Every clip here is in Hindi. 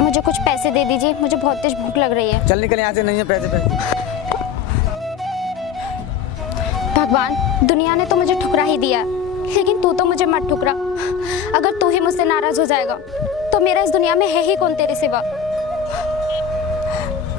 मुझे कुछ पैसे दे दीजिए, मुझे बहुत तेज भूख लग रही है। चल निकल यहाँ से, नहीं है पैसे पैसे। भगवान, दुनिया ने तो मुझे ठुकरा ही दिया, लेकिन तू तो मुझे मत ठुकरा। अगर तू ही मुझसे नाराज हो जाएगा तो मेरा इस दुनिया में है ही कौन तेरे सिवा।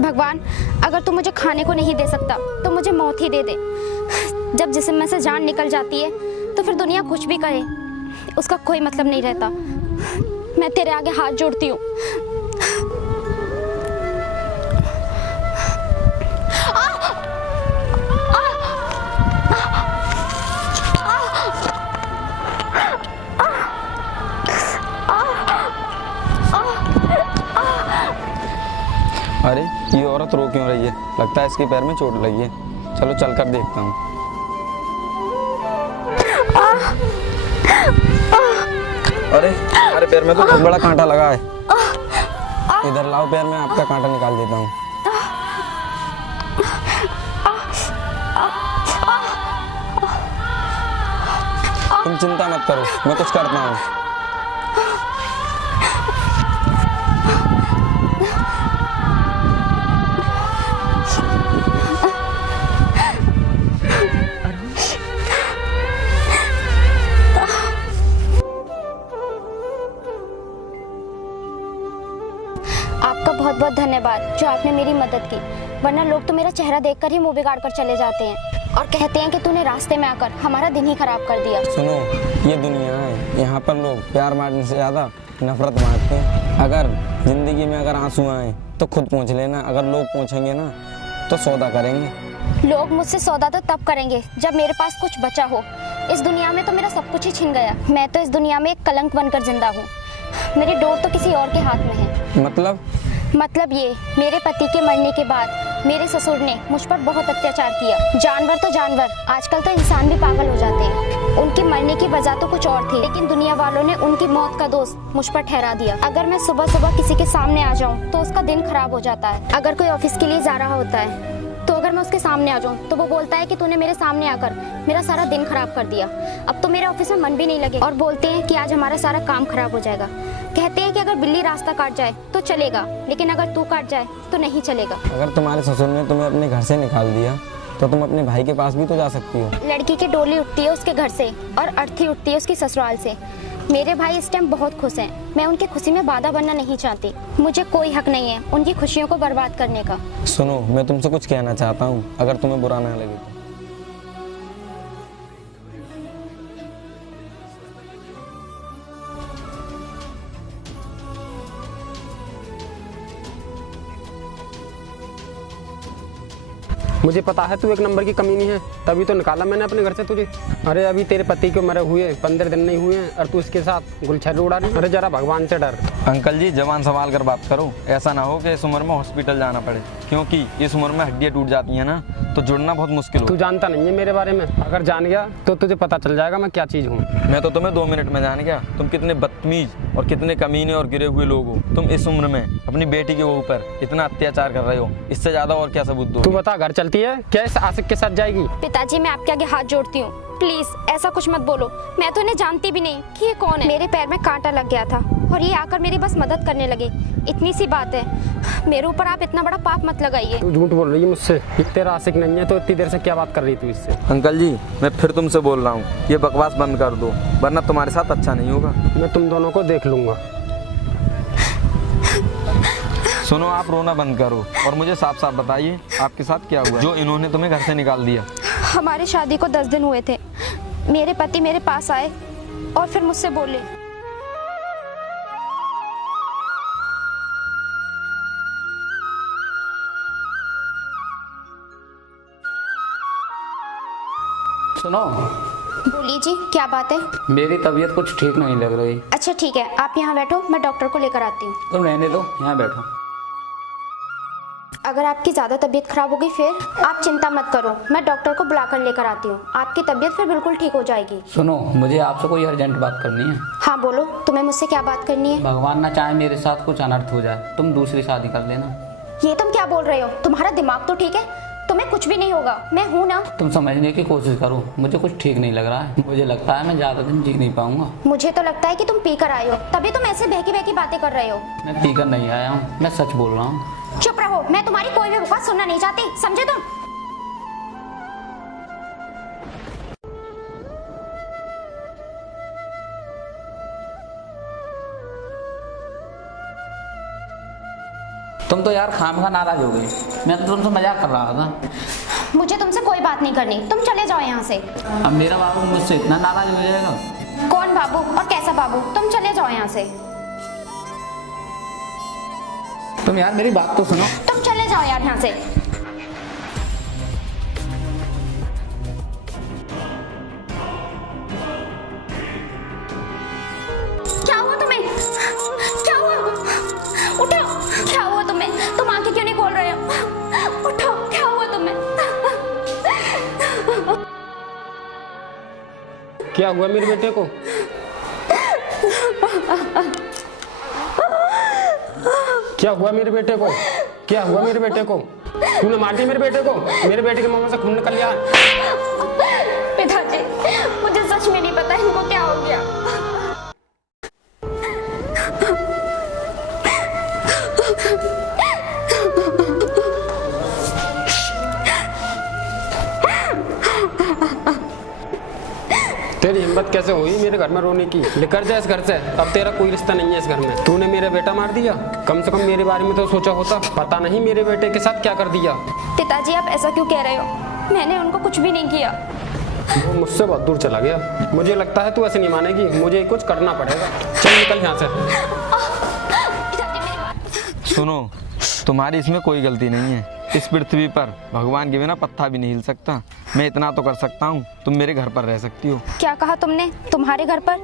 भगवान, अगर तू मुझे खाने को नहीं दे सकता तो मुझे मौत ही दे दे। जब जिस्म में से जान निकल जाती है तो फिर दुनिया कुछ भी करे, उसका कोई मतलब नहीं रहता। मैं तेरे आगे हाथ जोड़ती हूँ। अरे ये औरत रो क्यों रही है? लगता है इसके पैर में चोट लगी है। चलो चलकर देखता हूँ। अरे हमारे पैर में तो बहुत बड़ा कांटा लगा है। इधर लाओ, पैर में आपका कांटा निकाल देता हूँ। तुम चिंता मत करो, मैं कुछ करता हूँ। आपका बहुत बहुत धन्यवाद जो आपने मेरी मदद की, वरना लोग तो मेरा चेहरा देखकर ही मुंह बिगाड़ कर चले जाते हैं और कहते हैं कि तूने रास्ते में आकर हमारा दिन ही खराब कर दिया। सुनो, ये दुनिया है, यहाँ पर लोग प्यार बांटने से ज़्यादा नफरत बांटते हैं। अगर जिंदगी में अगर आंसू आए तो खुद पूछ लेना, अगर लोग पूछेंगे ना तो सौदा करेंगे। लोग मुझसे सौदा तो तब करेंगे जब मेरे पास कुछ बचा हो। इस दुनिया में तो मेरा सब कुछ ही छिन गया। मैं तो इस दुनिया में एक कलंक बनकर जिंदा हूँ। मेरी डोर तो किसी और के हाथ में है। मतलब ये, मेरे पति के मरने के बाद मेरे ससुर ने मुझ पर बहुत अत्याचार किया। जानवर तो जानवर, आजकल तो इंसान भी पागल हो जाते हैं। उनके मरने की वजह तो कुछ और थी, लेकिन दुनिया वालों ने उनकी मौत का दोष मुझ पर ठहरा दिया। अगर मैं सुबह सुबह किसी के सामने आ जाऊं तो उसका दिन खराब हो जाता है। अगर कोई ऑफिस के लिए जा रहा होता है तो अगर मैं उसके सामने आ जाऊं तो वो बोलता है कि तूने मेरे सामने आकर मेरा सारा दिन खराब कर दिया। अब तो मेरे ऑफिस में मन भी नहीं लगे और बोलते हैं कि आज हमारा सारा काम खराब हो जाएगा। कहते हैं कि अगर बिल्ली रास्ता काट जाए तो चलेगा, लेकिन अगर तू काट जाए तो नहीं चलेगा। अगर तुम्हारे ससुर ने तुम्हें अपने घर से निकाल दिया तो तुम अपने भाई के पास भी तो जा सकती हो। लड़की की डोली उठती है उसके घर से और अर्थी उठती है उसकी ससुराल से। मेरे भाई इस टाइम बहुत खुश हैं। मैं उनकी खुशी में बाधा बनना नहीं चाहती। मुझे कोई हक नहीं है उनकी खुशियों को बर्बाद करने का। सुनो, मैं तुमसे कुछ कहना चाहता हूँ, अगर तुम्हें बुरा ना लगे तो। मुझे पता है तू एक नंबर की कमीनी है, तभी तो निकाला मैंने अपने घर से तुझे। अरे अभी तेरे पति को मरे हुए 15 दिन नहीं हुए हैं और तू इसके साथ गुलछर्रे उड़ा रही है। अरे जरा भगवान से डर। अंकल जी, जवान संभाल कर बात करो। ऐसा ना हो कि इस उम्र में हॉस्पिटल जाना पड़े, क्योंकि इस उम्र में हड्डियाँ टूट जाती हैं ना, तो जुड़ना बहुत मुश्किल हो। तू जानता नहीं है मेरे बारे में, अगर जान गया तो तुझे पता चल जाएगा मैं क्या चीज़ हूँ। मैं तो तुम्हें 2 मिनट में जान गया तुम कितने बदतमीज और कितने कमीने और गिरे हुए लोग हो। तुम इस उम्र में अपनी बेटी के ऊपर इतना अत्याचार कर रहे हो, इससे ज्यादा और क्या सबूत दो? तू बता, घर चलती है क्या इस आशिक के साथ जाएगी? पिताजी, मैं आपके आगे हाथ जोड़ती हूँ, प्लीज ऐसा कुछ मत बोलो। मैं तो इन्हें जानती भी नहीं कि ये कौन है। मेरे पैर में कांटा लग गया था और ये आकर मेरी बस मदद करने लगे। इतनी सी बात है, मेरे ऊपर आप इतना बड़ा पाप मत लगाइए। तू झूठ बोल रही है मुझसे, तेरा आशिक नहीं है तो इतनी देर से क्या बात कर रही तू इससे? अंकल जी, मैं फिर तुमसे बोल रहा हूँ, ये बकवास बंद कर दो, वरना तुम्हारे साथ अच्छा नहीं होगा। मैं तुम दोनों को देख लूंगा। सुनो, आप रोना बंद करो और मुझे साफ साफ बताइए आपके साथ क्या हुआ जो इन्होंने तुम्हें घर से निकाल दिया। हमारी शादी को 10 दिन हुए थे। मेरे पति मेरे पास आए और फिर मुझसे बोले, सुनो। बोलिए जी, क्या बात है? मेरी तबीयत कुछ ठीक नहीं लग रही। अच्छा ठीक है, आप यहाँ बैठो, मैं डॉक्टर को लेकर आती हूँ। तुम रहने दो, यहाँ बैठो। अगर आपकी ज़्यादा तबीयत खराब होगी फिर आप चिंता मत करो, मैं डॉक्टर को बुलाकर लेकर आती हूँ। आपकी तबीयत फिर बिल्कुल ठीक हो जाएगी। सुनो, मुझे आपसे कोई अर्जेंट बात करनी है। हाँ बोलो, तुम्हें मुझसे क्या बात करनी है? भगवान ना चाहे मेरे साथ कुछ अनर्थ हो जाए, तुम दूसरी शादी कर लेना। ये तुम क्या बोल रहे हो? तुम्हारा दिमाग तो ठीक है? तुम्हें कुछ भी नहीं होगा, मैं हूँ ना। तुम समझने की कोशिश करो, मुझे कुछ ठीक नहीं लग रहा है। मुझे लगता है मैं ज्यादा दिन जी नहीं पाऊंगा। मुझे तो लगता है कि तुम पी कर आए हो, तभी तुम ऐसे बहकी बहकी बातें कर रहे हो। मैं पीकर नहीं आया हूँ, मैं सच बोल रहा हूँ। चुप रहो, मैं तुम्हारी कोई भी बकवास सुनना नहीं चाहती, समझे तुम? तुम तो यार खामखा नाराज हो गई। मैं तो तुमसे मजाक कर रहा था। मुझे तुमसे कोई बात नहीं करनी, तुम चले जाओ यहाँ से। अब मेरा बाबू मुझसे इतना नाराज हो जाएगा? कौन बाबू और कैसा बाबू? तुम चले जाओ यहाँ से। तुम यार मेरी बात तो सुनो। तुम चले जाओ यार यहाँ से। क्या हुआ तुम्हें? क्या हुआ? उठो, क्या हुआ तुम्हें? तुम आंखें क्यों नहीं खोल रहे हो? उठो, क्या हुआ तुम्हें? क्या हुआ मेरे बेटे को? क्या हुआ मेरे बेटे को? क्या हुआ मेरे बेटे को? तूने मार दिया मेरे बेटे को? मेरे बेटे के मुंह से खून निकल गया। पिताजी, मुझे सच में नहीं पता इनको क्या हो गया। तेरी हिम्मत कैसे हुई मेरे घर में रोने की? निकल जा इस घर से, अब तेरा कोई रिश्ता नहीं है इस घर में। तूने मेरा बेटा मार दिया, कम से कम मेरे बारे में तो सोचा होता। पता नहीं मेरे बेटे के साथ क्या कर दिया। पिताजी, आप ऐसा क्यों कह रहे हो? मैंने उनको कुछ भी नहीं किया। वो मुझसे बहुत दूर चला गया। मुझे लगता है तू ऐसे नहीं मानेगी, मुझे कुछ करना पड़ेगा। चल निकल यहाँ से। सुनो, तुम्हारी इसमें कोई गलती नहीं है। इस पृथ्वी पर भगवान के बिना पत्ता भी नहीं हिल सकता। मैं इतना तो कर सकता हूँ, तुम मेरे घर पर रह सकती हो। क्या कहा तुमने? तुम्हारे घर पर?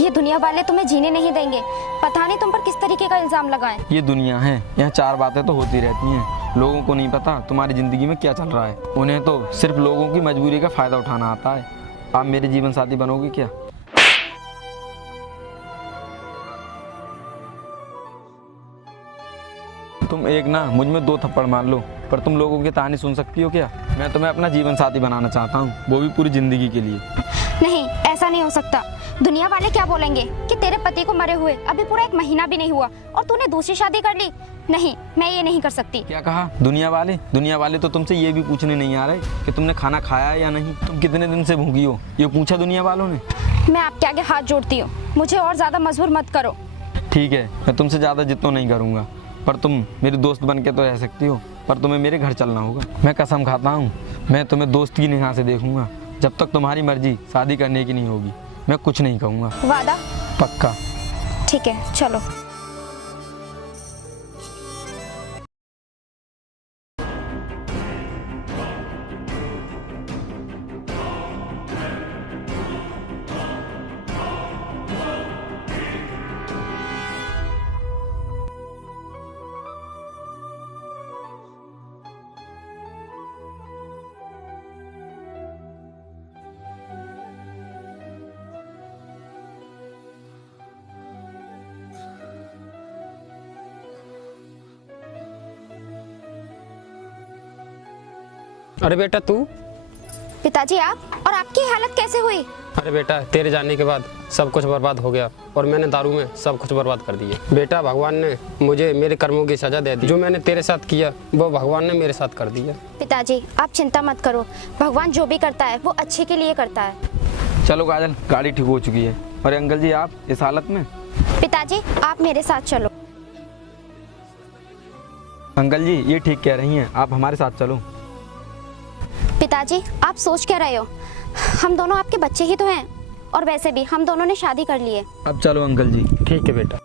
ये दुनिया वाले तुम्हें जीने नहीं देंगे। पता नहीं तुम पर किस तरीके का इल्जाम लगाएं। ये दुनिया है, यहाँ चार बातें तो होती रहती हैं। लोगों को नहीं पता तुम्हारी जिंदगी में क्या चल रहा है। उन्हें तो सिर्फ लोगों की मजबूरी का फायदा उठाना आता है। आप मेरे जीवन साथी बनोगे क्या? तुम एक ना मुझ में 2 थप्पड़ मार लो, पर तुम लोगों की कहानी सुन सकती हो क्या? मैं तुम्हें अपना जीवन साथी बनाना चाहता हूँ, वो भी पूरी जिंदगी के लिए। नहीं, ऐसा नहीं हो सकता। दुनिया वाले क्या बोलेंगे कि तेरे पति को मरे हुए अभी पूरा 1 महीना भी नहीं हुआ और तूने दूसरी शादी कर ली। नहीं, मैं ये नहीं कर सकती। क्या कहा? दुनिया वाले? दुनिया वाले तो तुमसे ये भी पूछने नहीं आ रहे कि तुमने खाना खाया है या नहीं, तुम कितने दिन से भूखी हो, ये पूछा दुनिया वालों ने? मैं आपके आगे हाथ जोड़ती हूँ, मुझे और ज्यादा मजबूर मत करो। ठीक है, मैं तुमसे ज्यादा जिद्द नहीं करूंगा, पर तुम मेरी दोस्त बन के तो रह सकती हो। पर तुम्हें मेरे घर चलना होगा। मैं कसम खाता हूँ, मैं तुम्हें दोस्त की निगाह से देखूंगा। जब तक तुम्हारी मर्जी शादी करने की नहीं होगी, मैं कुछ नहीं कहूँगा। वादा? पक्का। ठीक है, चलो। अरे बेटा तू? पिताजी, आप? और आपकी हालत कैसे हुई? अरे बेटा, तेरे जाने के बाद सब कुछ बर्बाद हो गया और मैंने दारू में सब कुछ बर्बाद कर दिया। बेटा, भगवान ने मुझे मेरे कर्मों की सजा दे दी। जो मैंने तेरे साथ किया वो भगवान ने मेरे साथ कर दिया। पिताजी, आप चिंता मत करो। भगवान जो भी करता है वो अच्छे के लिए करता है। चलो काजल, गाड़ी ठीक हो चुकी है। और अंकल जी, आप इस हालत में? पिताजी, आप मेरे साथ चलो। अंकल जी, ये ठीक कह रही हैं, आप हमारे साथ चलो। पिताजी, आप सोच क्या रहे हो? हम दोनों आपके बच्चे ही तो हैं, और वैसे भी हम दोनों ने शादी कर ली है। अब चलो अंकल जी। ठीक है बेटा।